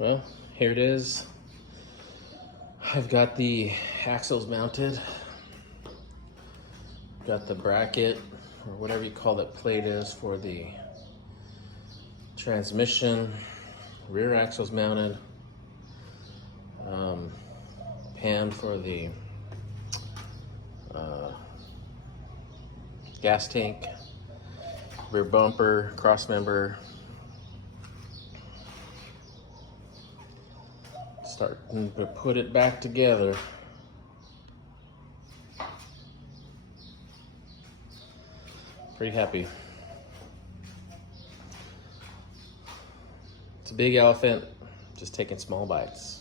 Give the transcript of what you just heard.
Well, here it is. I've got the axles mounted. Got the bracket, or whatever you call that plate is, for the transmission. Rear axles mounted. Pan for the gas tank. Rear bumper, cross member. Starting to put it back together. Pretty happy. It's a big elephant, just taking small bites.